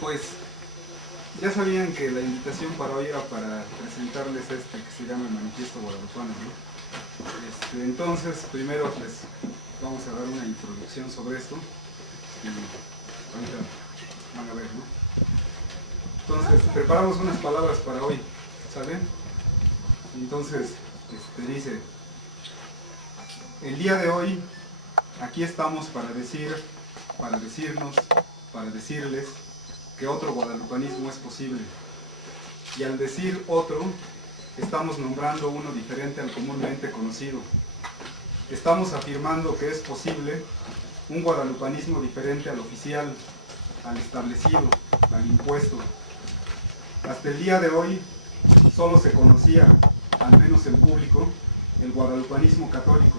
Pues ya sabían que la invitación para hoy era para presentarles este que se llama el Manifiesto Guadalupano, ¿no? Entonces, primero les vamos a dar una introducción sobre esto y ahorita van a ver, ¿no? Entonces, preparamos unas palabras para hoy, ¿saben? Entonces, dice, el día de hoy, aquí estamos para decirles que otro guadalupanismo es posible. Y al decir otro, estamos nombrando uno diferente al comúnmente conocido. Estamos afirmando que es posible un guadalupanismo diferente al oficial, al establecido, al impuesto. Hasta el día de hoy, solo se conocía, al menos en público, el guadalupanismo católico.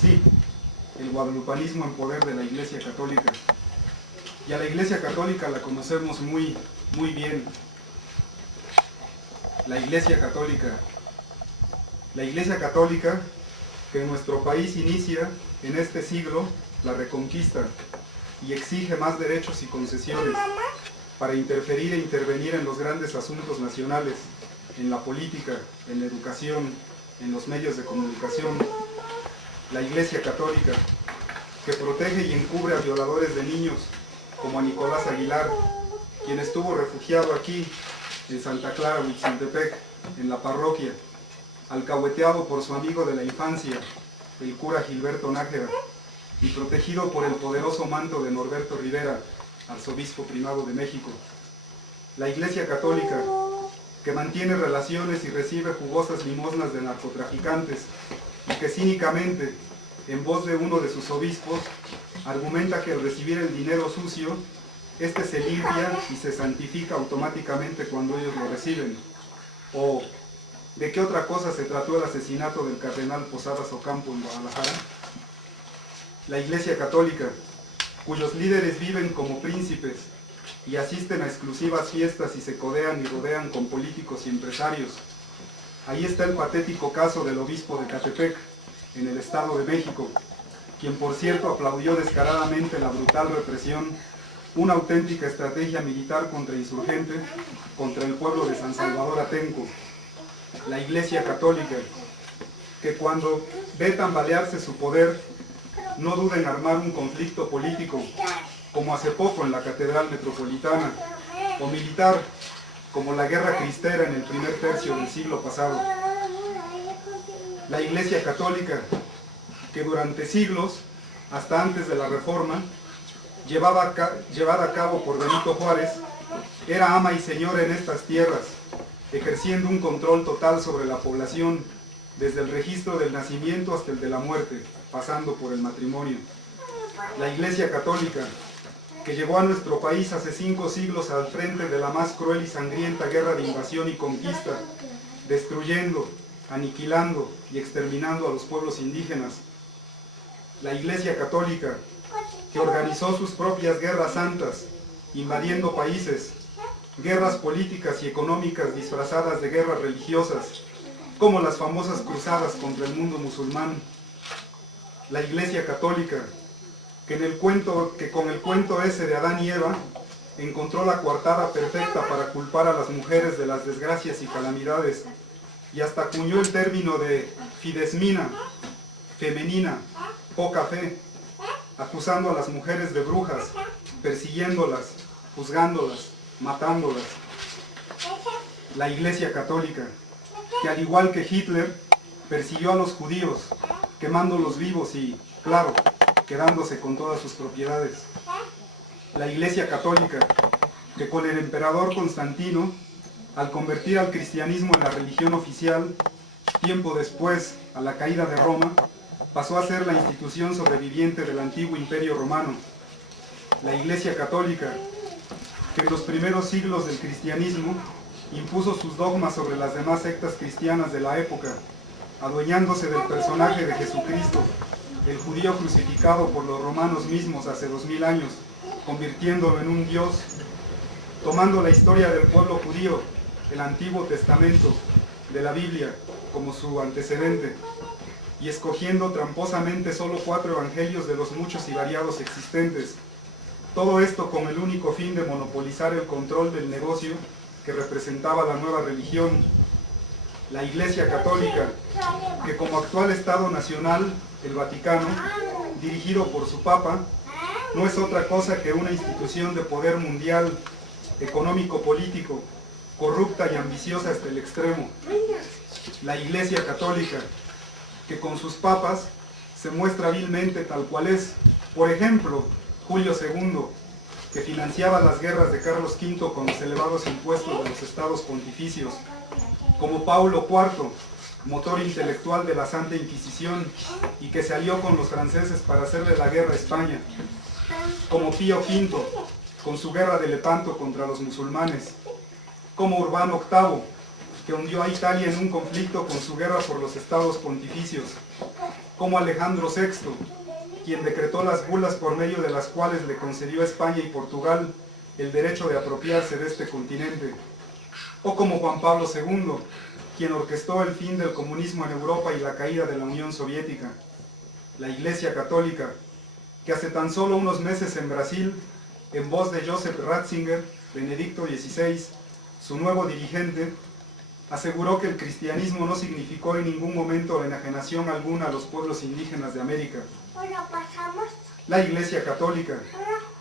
Sí, el guadalupanismo en poder de la Iglesia Católica. Y a la Iglesia Católica la conocemos muy bien. La Iglesia Católica que en nuestro país inicia en este siglo la reconquista y exige más derechos y concesiones para interferir e intervenir en los grandes asuntos nacionales, en la política, en la educación, en los medios de comunicación. La Iglesia Católica, que protege y encubre a violadores de niños, como a Nicolás Aguilar, quien estuvo refugiado aquí, en Santa Clara, Huitziltepec, en la parroquia, alcahueteado por su amigo de la infancia, el cura Gilberto Nájera, y protegido por el poderoso manto de Norberto Rivera, arzobispo primado de México. La Iglesia Católica, que mantiene relaciones y recibe jugosas limosnas de narcotraficantes, y que cínicamente, en voz de uno de sus obispos, argumenta que al recibir el dinero sucio, este se limpia y se santifica automáticamente cuando ellos lo reciben. ¿O de qué otra cosa se trató el asesinato del cardenal Posadas Ocampo en Guadalajara? La Iglesia Católica, cuyos líderes viven como príncipes y asisten a exclusivas fiestas y se codean y rodean con políticos y empresarios. Ahí está el patético caso del obispo de Catepec, en el Estado de México, quien por cierto aplaudió descaradamente la brutal represión, una auténtica estrategia militar contra insurgentes, contra el pueblo de San Salvador Atenco. La Iglesia Católica, que cuando ve tambalearse su poder, no duda en armar un conflicto político, como hace poco en la Catedral Metropolitana, o militar, como la Guerra Cristera en el primer tercio del siglo pasado. La Iglesia Católica, que durante siglos, hasta antes de la Reforma, llevada a cabo por Benito Juárez, era ama y señora en estas tierras, ejerciendo un control total sobre la población, desde el registro del nacimiento hasta el de la muerte, pasando por el matrimonio. La Iglesia Católica, que llevó a nuestro país hace 5 siglos al frente de la más cruel y sangrienta guerra de invasión y conquista, destruyendo, aniquilando y exterminando a los pueblos indígenas. La Iglesia Católica, que organizó sus propias guerras santas, invadiendo países, guerras políticas y económicas disfrazadas de guerras religiosas, como las famosas cruzadas contra el mundo musulmán. La Iglesia Católica, que con el cuento ese de Adán y Eva, encontró la coartada perfecta para culpar a las mujeres de las desgracias y calamidades, y hasta acuñó el término de fidesmina, femenina, poca fe, acusando a las mujeres de brujas, persiguiéndolas, juzgándolas, matándolas. La Iglesia Católica, que al igual que Hitler, persiguió a los judíos, quemándolos vivos y, claro, quedándose con todas sus propiedades. La Iglesia Católica, que con el emperador Constantino, al convertir al cristianismo en la religión oficial, tiempo después, a la caída de Roma, pasó a ser la institución sobreviviente del antiguo imperio romano. La Iglesia Católica, que en los primeros siglos del cristianismo impuso sus dogmas sobre las demás sectas cristianas de la época, adueñándose del personaje de Jesucristo, el judío crucificado por los romanos mismos hace 2000 años, convirtiéndolo en un dios, tomando la historia del pueblo judío, el Antiguo Testamento de la Biblia, como su antecedente, y escogiendo tramposamente solo 4 evangelios de los muchos y variados existentes, Todo esto con el único fin de monopolizar el control del negocio que representaba la nueva religión, la Iglesia Católica, que como actual Estado Nacional, el Vaticano, dirigido por su Papa, no es otra cosa que una institución de poder mundial, económico-político, corrupta y ambiciosa hasta el extremo. La Iglesia Católica, que con sus papas se muestra vilmente tal cual es. Por ejemplo, Julio II, que financiaba las guerras de Carlos V con los elevados impuestos de los estados pontificios, como Paulo IV, motor intelectual de la Santa Inquisición y que se alió con los franceses para hacerle la guerra a España, como Pío V, con su guerra de Lepanto contra los musulmanes, como Urbano VIII, que hundió a Italia en un conflicto con su guerra por los estados pontificios, como Alejandro VI, quien decretó las bulas por medio de las cuales le concedió a España y Portugal el derecho de apropiarse de este continente, o como Juan Pablo II, quien orquestó el fin del comunismo en Europa y la caída de la Unión Soviética. La Iglesia Católica, que hace tan solo unos meses en Brasil, en voz de Joseph Ratzinger, Benedicto XVI, su nuevo dirigente, aseguró que el cristianismo no significó en ningún momento enajenación alguna a los pueblos indígenas de América. La Iglesia Católica,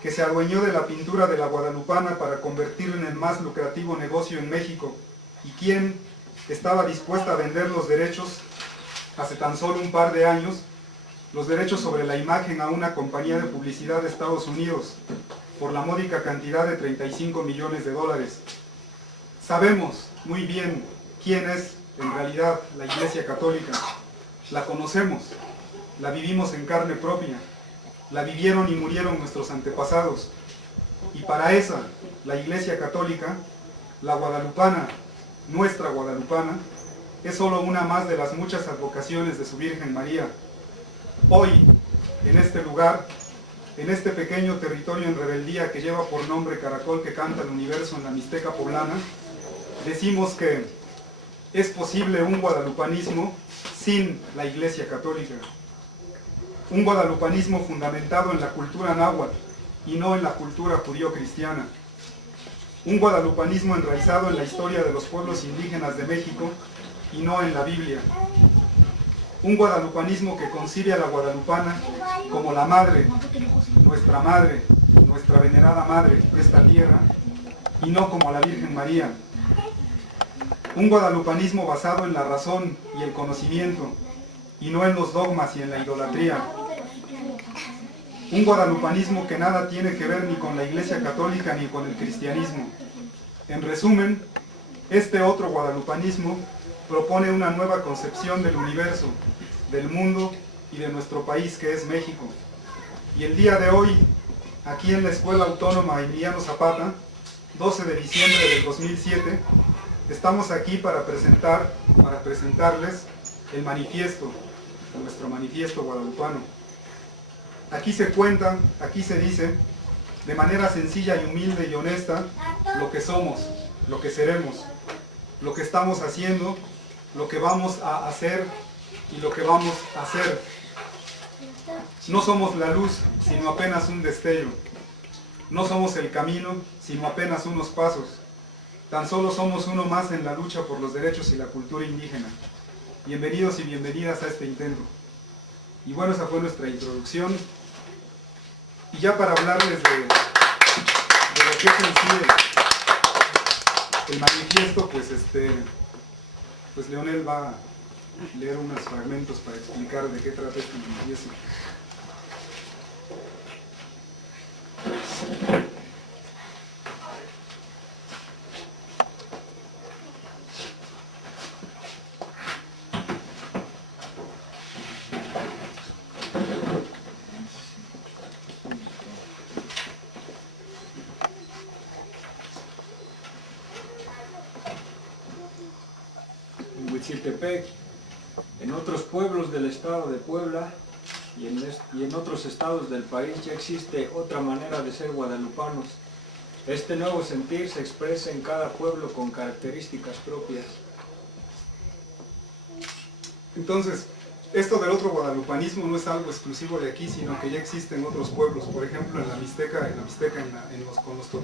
que se adueñó de la pintura de la guadalupana para convertirla en el más lucrativo negocio en México, y quien estaba dispuesta a vender los derechos, hace tan solo un par de años, los derechos sobre la imagen a una compañía de publicidad de Estados Unidos, por la módica cantidad de $35 millones. Sabemos muy bien quién es en realidad la Iglesia Católica. La conocemos, la vivimos en carne propia, la vivieron y murieron nuestros antepasados. Y para esa, la Iglesia Católica, la guadalupana, nuestra guadalupana, es solo una más de las muchas advocaciones de su Virgen María. Hoy, en este lugar, en este pequeño territorio en rebeldía que lleva por nombre Caracol que canta el universo en la Mixteca poblana, decimos que es posible un guadalupanismo sin la Iglesia Católica. Un guadalupanismo fundamentado en la cultura náhuatl y no en la cultura judío-cristiana. Un guadalupanismo enraizado en la historia de los pueblos indígenas de México y no en la Biblia. Un guadalupanismo que concibe a la guadalupana como la madre, nuestra venerada madre de esta tierra, y no como a la Virgen María. Un guadalupanismo basado en la razón y el conocimiento, y no en los dogmas y en la idolatría. Un guadalupanismo que nada tiene que ver ni con la Iglesia Católica ni con el cristianismo. En resumen, este otro guadalupanismo propone una nueva concepción del universo, del mundo y de nuestro país que es México. Y el día de hoy, aquí en la Escuela Autónoma Emiliano Zapata, 12 de diciembre del 2007, estamos aquí para presentarles el manifiesto, nuestro manifiesto guadalupano. Aquí se cuenta, aquí se dice, de manera sencilla y humilde y honesta, lo que somos, lo que seremos, lo que estamos haciendo, lo que vamos a hacer y lo que vamos a hacer. No somos la luz, sino apenas un destello. No somos el camino, sino apenas unos pasos. Tan solo somos uno más en la lucha por los derechos y la cultura indígena. Bienvenidos y bienvenidas a este intento. Y bueno, esa fue nuestra introducción. Y ya para hablarles de lo que es en sí el manifiesto, pues Leonel va a leer unos fragmentos para explicar de qué trata este manifiesto. Huitziltepec, en otros pueblos del estado de Puebla y en otros estados del país ya existe otra manera de ser guadalupanos. Este nuevo sentir se expresa en cada pueblo con características propias. Entonces, Esto del otro guadalupanismo no es algo exclusivo de aquí, sino que ya existe en otros pueblos, por ejemplo en la Mixteca, con los